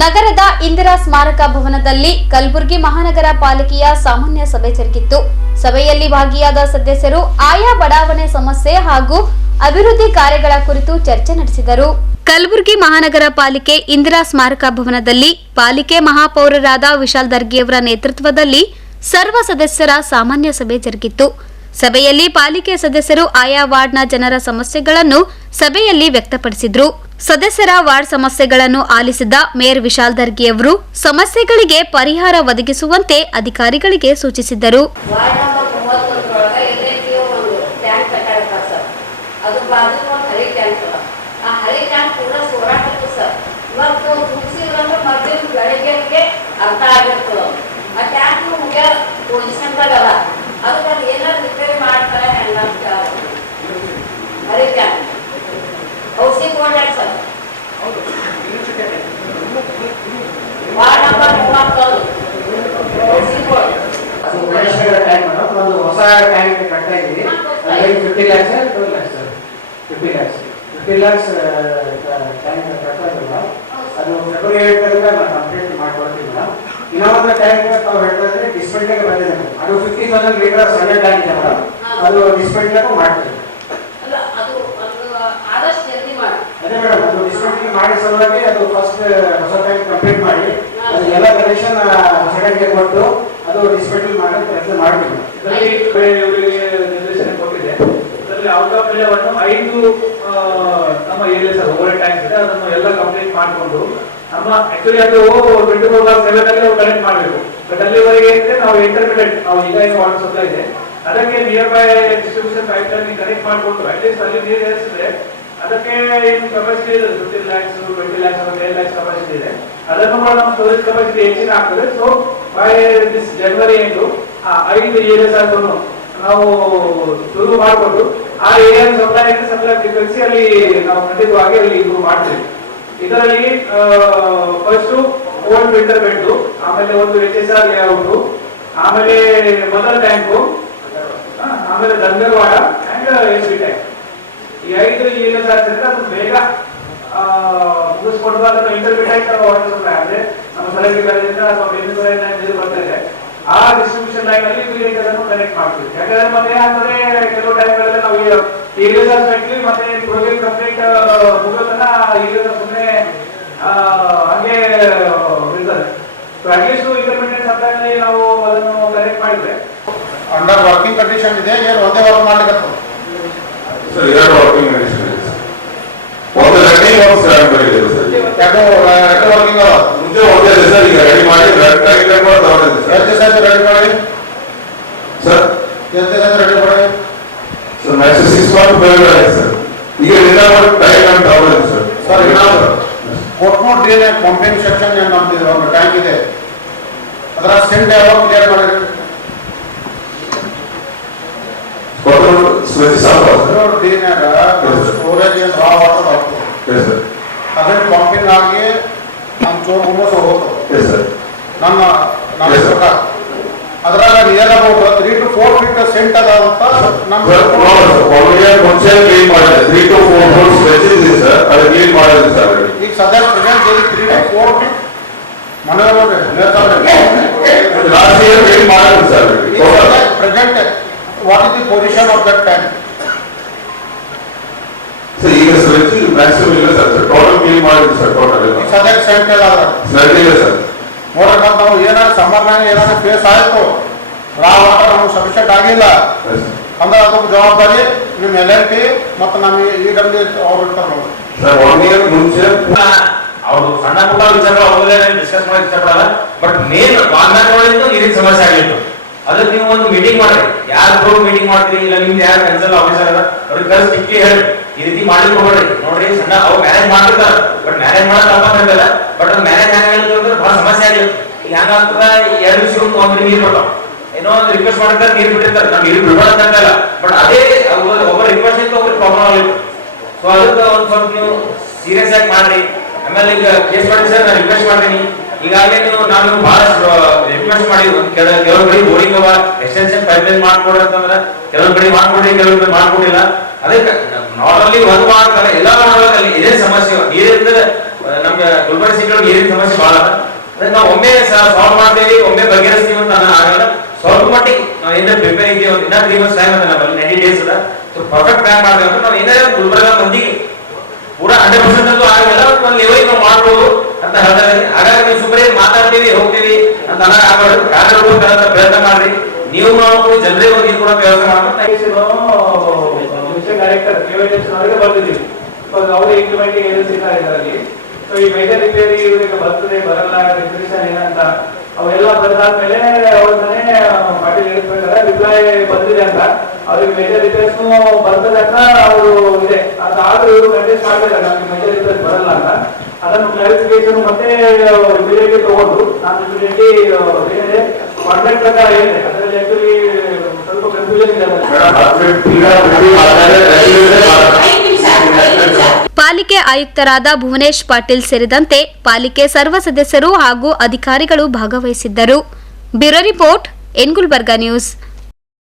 ನಗರದ ಇಂದಿರಾ ಸ್ಮಾರಕ ಭವನದಲ್ಲಿ ಕಲಬುರಗಿ ಮಹಾನಗರ ಪಾಲಿಕೆಯ ಸಾಮಾನ್ಯ ಸಭೆ ಜರುಗಿತ್ತು. ಸಭೆಯಲ್ಲಿ ಭಾಗಿಯಾದ ಸದಸ್ಯರು ಆಯಾ ಬಡಾವಣೆ ಸಮಸ್ಯೆ ಹಾಗೂ ಅಭಿವೃದ್ಧಿ ಕಾರ್ಯಗಳ ಕುರಿತು ಚರ್ಚೆ ನಡೆಸಿದರು. ಕಲಬುರಗಿ ಮಹಾನಗರ ಪಾಲಿಕೆ ಇಂದಿರಾ ಸ್ಮಾರಕ ಭವನದಲ್ಲಿ ಪಾಲಿಕೆ ಮಹಾಪೌರರಾದ ವಿಶಾಲ್ ದರ್ಗಿಯವರ ನೇತೃತ್ವದಲ್ಲಿ ಸರ್ವ ಸದಸ್ಯರ ಸಾಮಾನ್ಯ ಸಭೆ ಜರುಗಿತ್ತು. ಸಭೆಯಲ್ಲಿ ಪಾಲಿಕೆ ಸದಸ್ಯರು ಆಯಾ ವಾರ್ಡ್ನ ಜನರ ಸಮಸ್ಯೆಗಳನ್ನು ಸಭೆಯಲ್ಲಿ ವ್ಯಕ್ತಪಡಿಸಿದ್ರು. ಸದಸ್ಯರ ವಾರ್ಡ್ ಸಮಸ್ಯೆಗಳನ್ನು ಆಲಿಸಿದ ಮೇಯರ್ ವಿಶಾಲ್ ದರ್ಗಿಯವರು ಸಮಸ್ಯೆಗಳಿಗೆ ಪರಿಹಾರ ಒದಗಿಸುವಂತೆ ಅಧಿಕಾರಿಗಳಿಗೆ ಸೂಚಿಸಿದ್ದರು ಅರ್ಥ ನಂಬರ್ ಮೂವತ್ತೊಂದರೊಳಗೆ ಎಲ್ಲೈತಿ ಒಂದು ಟ್ಯಾಂಕ್ ಕಟ್ಟಾಡತ್ತ ಸರ್ ಅದು ಬಾಜು ಒಂದು ಹಳಿ ಟ್ಯಾಂಕ್ ಅದ ಆ ಹಳಿ ಟ್ಯಾಂಕ್ ಪೂರ ಸೋರಾಟತ್ತು ಸರ್ ಇವತ್ತು ತುಂಬಿಸಿದ್ರಂದ್ರೆ ಮಧ್ಯಾಹ್ನ ಬೆಳಗ್ಗೆಗೆ ಅರ್ಥ ಆಗಿರ್ತದ ಅದು. ಆ ಟ್ಯಾಂಕ್ ಮುಗಿಯ ಪೊಸಿಷನ್ದಾಗ ಅದ ಅದಕ್ಕೆ ಅದು ಏನಾದ್ರು ರಿಪೇರಿ ಮಾಡ್ತಾರೆ ಹೆಂಗ ಅಂತ ಹಳಿ ಟ್ಯಾಂಕ್ ಔಷಧಿ ಕೊಡ್ಲಾಕ ಸರ್ ವಾರ್ಡ್ ಒಂದು ಹೊಸ ಟ್ಯಾಂಕ್ ಕಟ್ತಾ ಇದ್ದೀವಿ fifty lakhs two lakhs fifty lakhs fifty lakhs tank ಕಟ್ತಾ ಇದ್ದೀವಿ ಅದು ಫೆಬ್ರವರಿ ಏಳರಿಂದ ನಾನು ಕಂಪ್ಲೀಟ್ ಮಾಡ್ಕೊಡ್ತೀವಿ ಇನ್ನೊಂದು ಟ್ಯಾಂಕ್ ನಾವು ಹೇಳ್ತಾ ಬಂದಿದೆ ಅದು ಫಿಫ್ಟಿ ತೌಸಂಡ್ ಲೀಟರ್ ಸಣ್ಣ ಟ್ಯಾಂಕ್ ಇದೆ ಅದು ಡಿಸ್ಪೆಂಟ್ಗೂ ಮಾಡ್ತೀವಿ ಅಲ್ಲ ಅದು ಅದು ಆದಷ್ಟು ಜಲ್ದಿ ಮಾಡಿ ಅದೇ ಮೇಡಮ್ ಅದು ಡಿಸ್ಪೆಂಟ್ಗೆ ಮಾಡಿ ಸಲುವಾಗಿ ಅದು ಫಸ್ಟ್ ಹೊಸ ಟ್ಯಾಂಕ್ ಕಂಪ್ಲೀಟ್ ಮಾಡಿ, ಅದು ಎಲ್ಲ ಕನೆಕ್ಷನ್ ಹೊಸ ಟ್ಯಾಂಕ್ಗೆ ಕೊಟ್ಟು ಅದು ಡಿಸ್ಪೆಂಟ್ಲಿ ಮಾಡೋ ಪ್ರಯತ್ನ ಮಾಡಬೇಕು. ನಿರ್ದೇಶನ ಕೊಟ್ಟಿದೆ. ಅದರಲ್ಲಿ ಔಟ್ ಆಫ್ ಬೆಲೆವನ್ನು ಐದು ನಮ್ಮ ಏರಿಯಾ ಸರ್ ಓವರ್ ಟ್ಯಾಂಕ್ಸ್ ಇದೆ. ಅದನ್ನು ಎಲ್ಲ ಕಂಪ್ಲೀಟ್ ಮಾಡಿಕೊಂಡು, ನಮ್ಮ ಆಕ್ಚುಲಿ ಅದು ಟ್ವೆಂಟಿ ಫೋರ್ ಬಾರ್ ಸೆವೆನ್ ಅಲ್ಲಿ ಕನೆಕ್ಟ್ ಮಾಡಬೇಕು. ಬಟ್ ಅಲ್ಲಿವರೆಗೆ ಅಂದ್ರೆ ನಾವು ಇಂಟರ್ಮೀಡಿಯೇಟ್ ನಾವು ಈಗ ಏನು ಸಪ್ಲೈ ಇದೆ. ಅದಕ್ಕೆ near by distribution pipe line connect ಮಾಡಿಕೊಂಡು ಅಟ್ಲೀಸ್ಟ್ ಅಲ್ಲಿ ನೀರು ಏರಿಸಿದ್ರೆ ಅದಕ್ಕೆ ಏನು ಕೆಪಾಸಿಟಿ ಇದೆ fifteen lakhs twenty lakhs ten lakhs capacity ಇದೆ. ಅದನ್ನು ಕೂಡ ನಮ್ಮ ಸ್ಟೋರೇಜ್ ಕೆಪಾಸಿಟಿ ಹೆಚ್ಚಿನ ಆಗ್ತದೆ. ಸೊ ಬೈ ದಿಸ್ ಜನವರಿ ಎಂಟು ಆ ಐದು ಏರಿಯಾಸ್ ಆದ್ರೂ ನಾವು ಶುರು ಮಾಡಿಕೊಂಡು ಆ ಏರಿಯಾ ಸಪ್ಲೈ ಸಪ್ಲೈ ಫ್ರೀಕ್ವೆನ್ಸಿ ಅಲ್ಲಿ ನಾವು ಖಂಡಿತವಾಗಿ ಅಲ್ಲಿ ಇಂಪ್ರೂವ್ ಮಾಡ್ತೀವಿ. ಇದರಲ್ಲಿ ಫಸ್ಟ್ ಓಲ್ಡ್ ಫಿಲ್ಟರ್ ಬೆಡ್ ಆಮೇಲೆ ಒಂದು ಎಚ್ ಎಸ್ ಆರ್ ಲೇಔಟ್ ಆಮೇಲೆ ಮದರ್ ಟ್ಯಾಂಕು ಆಮೇಲೆ Dangarwada and S B tank ಈ ಐದು ಏರಿಯಾಸ್ ಆಗ್ತದೆ ಅದು ಬೇಗ ಮುಗಿಸ್ಕೊಂಡು ಅದನ್ನು ಇಂಟರ್ಮೀಡಿಯೇಟ್ ವಾಟರ್ ಸಪ್ಲೈ ಅಂದ್ರೆ ನಮ್ಮ ಸಲಹೆ ಕಾಲೇಜಿಂದ ಅಥವಾ ಬೇರೆ ಇದೆ ಆ ಡಿಸ್ಟ್ರಿಬ್ಯೂಷನ್ ಲೈನ್ ಅಲ್ಲಿ ಅದನ್ನು ಕನೆಕ್ಟ್ ಮಾಡ್ತೀವಿ. ಯಾಕಂದ್ರೆ ಮತ್ತೆ ಅಂದ್ರೆ ಕೆಲವು ಟೈಮ್ಗಳಲ್ಲಿ ನಾವು ಇರಿಗೇಷನ್ ಫ್ಯಾಕ್ಟ್ರಿ ಮತ್ತೆ ಪ್ರೊಜೆಕ್ಟ್ ಕಂಪ್ಲೀಟ್ ಮುಗಿಯೋದನ್ನ ಇರಿಗೇಷನ್ ಸುಮ್ಮನೆ ಹಂಗೆ, ಇರ್ತದೆ. ಸೊ ಅಟ್ಲೀಸ್ಟ್ ಇಂಟರ್ಮೀಡಿಯೇಟ್ ಸಪ್ಲೈನಲ್ಲಿ ನಾವು ಅದನ್ನು ಕನೆಕ್ಟ್ ಮಾಡಿದ್ರೆ. ಅಂಡರ್ ವರ್ಕಿಂಗ್ ಕಂಡೀಷನ್ ಇದೆ, ಏನು ಒಂದೇ ವರ್ಕ್ ಸರ್ ಎರಡು ವರ್ಕಿಂಗ್ ಕಂಡೀಷನ್ ಇದೆ ಸರ್ ಒಂದು ರನ್ನಿಂಗ್ ಒಂದು ಸ್ಟಾರ್ಟ್ ಮಾಡಿದೆ ಸರ್ ಯಾಕೋ ಎರಡು ವರ್ಕಿಂಗ್ ಅವ ಮುಂಚೆ ಒಂದೇ ಇದೆ ಸರ್ ಈಗ ರೆಡಿ ಮಾಡಿ ರೆಡಿ ಮಾಡಿ ತಗೊಂಡಿದ್ದೆ ಎಷ್ಟು ದಿವಸ ಆಯ್ತು ರೆಡಿ ಮಾಡಿ ಸರ್ ಎಷ್ಟು ದಿವಸ ಆಯ್ತು ರೆಡಿ ಮಾಡಿ sir next six month five ಆಗಿದೆ ಸರ್ ಈಗ ನಿನ್ನ ಮಾಡಿ ಟೈಮ್ ಅಂತ ತಗೊಂಡಿದ್ದೆ ಸರ್ ಸರ್ ಈಗ ಕೊಟ್ನೂರ್ ಡ್ರೈನ್ ಪಂಪಿಂಗ್ ಸೆಕ್ಷನ್ ನಮ್ದು ಒಂದು ಟ್ಯಾಂಕ್ ಇದೆ ಅದರ ಸೆಂಟ್ ಯಾವಾಗ ಕ್ಲಿಯರ್ ಮಾಡಿದ್ರಿ ಕೊಟ್ಟರು ಸ್ಮೃತಿ ಸಾಂಬ ಕೊಟ್ನೂರ್ ಡ್ರೈನ್ಯಾಗ ಸ್ಟೋರೇಜ್ ಏನು ರಾ ವಾಟರ್ ಆಗ್ತದೆ ಎಸ್ ಸರ್ ಅದನ್ನ ಪಂಪಿಂಗ್ ಆಗಿ ನಮ್ಮ ಚೋರ್ ಹುಮ್ಮಸ್ ಹೋಗ್ತದೆ ಎಸ್ ಸರ್ ನನ್ನ ನನ್ನ Yes, sir. ಪ್ರಕಾರ ಅದ್ರಾಗ near about three to four feet cent ಅದ ಅಂತ ನಮ್ಮ ಒಳ್ಳೆಯ ಮುಂಚೆ ಕ್ಲೀನ್ ಮಾಡಿದೆ. Three to four four stretches ಇದೆ ಸರ್ ಅದು ಕ್ಲೀನ್ ಮಾಡಿದೆ ಸರ್ already. ಈಗ ಸದ್ಯ ಪ್ರೆಸೆಂಟ್ ಇಲ್ಲಿ ತ್ರೀ ಟು ಫೋರ್ ಫೀಟ್ ಮನೆ ನೋಡ್ರಿ ಲಾಸ್ಟ್ ಇಯರ್ ಕ್ಲೀನ್ ಮಾಡಿದೆ sir already. Total. Present what is the position of that tank sir ಈಗ ಸ್ಟ್ರೆಚ್ ಮ್ಯಾಕ್ಸಿಮಮ್ ಇಲ್ಲ ಸರ್. ಟೋಟಲ್ ಕ್ಲೀನ್ ಮಾಡಿದೆ ಸರ್ ಟೋಟಲ್ ಸೆಂಟ್ ಎಲ್ಲ ಅದ ಇಲ್ಲ ಸರ್. ಮತ್ತೆ ನಾವು ಏನಾದ್ರು ಸಮರ್ನಾಗ ಏನಾದ್ರು ಫೇಸ್ ಆಯ್ತು ರಾ ವಾಟರ್ ನಮ್ಗೆ ಸಫಿಷಿಯಂಟ್ ಆಗಿಲ್ಲ. ಅಂದ್ರೆ ಅದಕ್ಕೆ ಜವಾಬ್ದಾರಿ ನಿಮ್ಮ ಎಲ್ ಎಲ್ ಟಿ ಮತ್ತು ನಮ್ಮ ಇ ಡಬ್ಲ್ಯೂ ಅವ್ರು ಇರ್ತಾರೆ ನೋಡಿ. ಸರ್ ಒನ್ ಇಯರ್ ಮುಂಚೆ ಅವರು ಸಣ್ಣ ಪುಟ್ಟ ವಿಚಾರಗಳು ಡಿಸ್ಕಸ್ ಮಾಡಿ ಇಷ್ಟಪಡಲ್ಲ ಬಟ್ ಮೇನ್ ವಾಹನಗಳಿಂದ ನೀರಿನ ಸಮಸ್ಯೆ ಆಗಿತ್ತು. ಅದಕ್ಕೆ ನೀವು ಒಂದು ಮೀಟಿಂಗ್ ಮಾಡ್ರಿ ಯಾರು ಗ್ರೂಪ್ ಮೀಟಿಂಗ್ ಮಾಡ್ತೀರಿ? ಇಲ್ಲ ನಿಮ್ದು ಯಾರು ಕನ್ಸಲ್ ಆಫೀಸರ್ ಅದ? ಅವ್ರಿಗೆ ಕಳ್ಸಿ ಸಿಕ್ಕಿ ಹೇಳಿ ಈ ರೀತಿ ಮಾಡಿ ಹೋಗ್ರಿ ನೋಡ್ರಿ, ಸಣ್ಣ ಅವ್ರು ಮ್ಯಾನೇಜ್ ಮಾಡ್ತಿರ್ತಾರ. ಬಟ್ ಮ್ಯಾನೇಜ್ ಮಾಡಕ್ ಆಗಲ್ಲ ಬಟ್ ಮ್ಯಾನೇಜ್ ಹೇಳಿದ್ರು ಅಂದ್ರೆ ಬಹಳ ಸಮಸ್ಯೆ ಆಗಿರುತ್ತೆ ಈಗ ಹೆಂಗಾಗ್ತದ ಎರಡು ದಿವಸ ಒಂದು ನೀರು ಬಿಡೋ ಏನೋ ಒಂದು ರಿಕ್ವೆಸ್ಟ್ ಮಾಡಿರ್ತಾರೆ ನೀರು ಬಿಟ್ಟಿರ್ತಾರೆ. ನಮ್ಗೆ ನೀರು ಬಿಡ್ಬಾರ್ದು ಅಂತ ಇಲ್ಲ ಬಟ್ ಅದೇ ಒಬ್ಬ- ರಿಕ್ವೆಸ್ಟ್ ಇತ್ತು ಒಬ್ರು ಪ್ರಾಬ್ಲಮ್ ಆಗಿತ್ತು. ಸೊ ಅದಕ್ಕೆ ಒಂದು ಸ್ವಲ್ಪ ನೀವು ಸೀರಿಯಸ್ ಆಗಿ ಮಾಡ್ರಿ. ಆಮೇಲೆ ಈಗ ಕೇಸ್ ಮಾಡಿ ಸರ್ ನಾನು ರಿಕ್ವೆಸ್ಟ್ ಮಾಡ್ತೀನಿ. ಈಗಾಗಲೇ ನೀವು ನಾನು ಬಹಳಷ್ಟು ರಿಕ್ವೆಸ್ಟ್ ಮಾಡಿ ಒಂದು ಕೆಲ ಕೆಲವು ಕಡೆ ಬೋರಿಂಗ್ ಅವ, ಎಕ್ಸ್ಟೆನ್ಷನ್ ಪೈಪ್ ಲೈನ್ ಮಾಡ್ಕೊಡ್ರಿ ಅಂತಂದ್ರೆ ಕೆಲವು ಕಡೆ ಮಾಡ್ಕೊಡ್ರಿ ಕೆಲವು ಕಡೆ ಮಾಡ್ಕೊಡಿಲ್ಲ ಅದಕ್ಕೆ ನಾರ್ಮಲಿ ಒಂದು ಮಾಡ್ತಾರೆ ಎಲ್ಲ ಮಾಡೋದ್ರಲ್ಲಿ ಇದೇ ಸಮಸ್ಯೆ ನೀರಿಂದ್ರೆ ನಮ್ಗೆ ಗುಲ್ಬರ್ಗ ಸಿಟಿ ಒಳಗೆ ನೀರಿನ ಸಮಸ್ಯೆ ಬಹಳ ಅದ. ಅದಕ್ಕೆ ನಾವು ಒಮ್ಮೆ ಸಾಲ್ವ್ ಮಾಡ್ತೇವೆ, ಒಮ್ಮೆ ಬಗೆಹರಿಸ್ತೀವಿ ಅಂತ ನಾನು ಆಗಲ್ಲ. ಸ್ವಲ್ಪ ಮಟ್ಟಿಗೆ ಏನಾದ್ರು ಪ್ರಿಪೇರ್ ಇದೀವಿ ಇನ್ನ ತ್ರೀ ಮಂತ್ಸ್ ಟೈಮ್ ಅದ ನಮ್ಮಲ್ಲಿ ನೈಂಟಿ ಡೇಸ್ ಅದ. ಸೊ ಪರ್ಫೆಕ್ಟ್ ಪ್ಲಾನ್ ಮಾಡ್ತೇವೆ ಅಂದ್ರೆ ನಾವು ಏನಾದ್ರು ಗುಲ್ಬರ್ಗ ಮಂದಿಗೆ. ಪೂರಾ ಹಂಡ್ರೆಡ್ ಪರ್ಸೆಂಟ್ ಅಂತೂ ಆಗಿಲ್ಲ ಒಂದು ಲೆವೆಲ್ ನಾವು ಮಾಡ್ಬೋದು. ಅಂತ ಹೇಳ್ತಾರೆ. ಹಾಗಾಗಿ ನೀವು ಸುಮ್ಮನೆ ಮಾತಾಡ್ತೀವಿ ಹೋಗ್ತೀವಿ ಅಂತ ಅನ್ನೋ ಆಗಬಾರ್ದು ಕಾರ್ಯರೂಪಕ್ಕೆ ಪ್ರಯತ್ನ ಮಾಡ್ರಿ. ನೀವು ನಾವು ಜನರೇ ಹೋಗಿ ಕೂಡ ವ್ಯವಸ್ಥೆ ಮಿಷನ್ ಡೈರೆಕ್ಟರ್ ಅವರಿಗೆ ಬರ್ತಿದ್ದೀವಿ ಅವರೇ ಇಂಪ್ಲಿಮೆಂಟ್ ಏಜೆನ್ಸಿ ಇದರಲ್ಲಿ ಸೊ ಈ ಮೇಜರ್ ರಿಪೇರಿ ಇವರಿಗೆ ಬರ್ತದೆ, ಬರಲ್ಲ ರಿಸರ್ವೇಷನ್ ಏನಂತ ಅವೆಲ್ಲ ಬರೆದಾದ್ಮೇಲೆ ಅವ್ರನ್ನೇ ಪಾಟೀಲ್ ಹೇಳಿಸ್ಬೇಕಾದ್ರೆ ರಿಪ್ಲೈ ಬಂದಿದೆ ಅಂತ. ಅವ್ರಿಗೆ ಮೇಜರ್ ರಿಪೇರ್ಸ್ ಬರ್ತದೆ ಅಂತ ಅವರು ಇದೆ. ಅದಾದ್ರೂ ಇವರು ಕಂಟೆಸ್ಟ್ ಮಾಡ್ತಾರೆ, ನಮ್ಗೆ ಮೇಜರ್ ರಿಪೇರ್ಸ್ ಬರಲ್ಲ ಅಂತ. ಅದನ್ನು ಕ್ಲಾರಿಫಿಕೇಶನ್ ಮತ್ತೆ ಇಮಿಡಿಯೇಟ್ಲಿ ತಗೊಂಡು ನಾನು ಇಮಿಡಿಯೇಟ್ಲಿ ಏನಿದೆ ಕಾಂಟ್ರಾಕ್ಟ್ ಪ್ರಕಾರ ಏನಿದೆ ಅದರಲ್ಲಿ ಆಕ್ಚುಲಿ ಸ್ವಲ್ಪ ಕನ್ಫ್ಯೂಷನ್ ಇದೆ ಪಾಲಿಕೆ ಆಯುಕ್ತರಾದ ಭುವನೇಶ್ ಪಾಟೀಲ್ ಸೇರಿದಂತೆ ಪಾಲಿಕೆ ಸರ್ವ ಸದಸ್ಯರು ಹಾಗೂ ಅಧಿಕಾರಿಗಳು ಭಾಗವಹಿಸಿದ್ದರು. ಬ್ಯೂರೋ ರಿಪೋರ್ಟ್ ಎನ್ಗುಲ್ಬರ್ಗಾ ನ್ಯೂಸ್.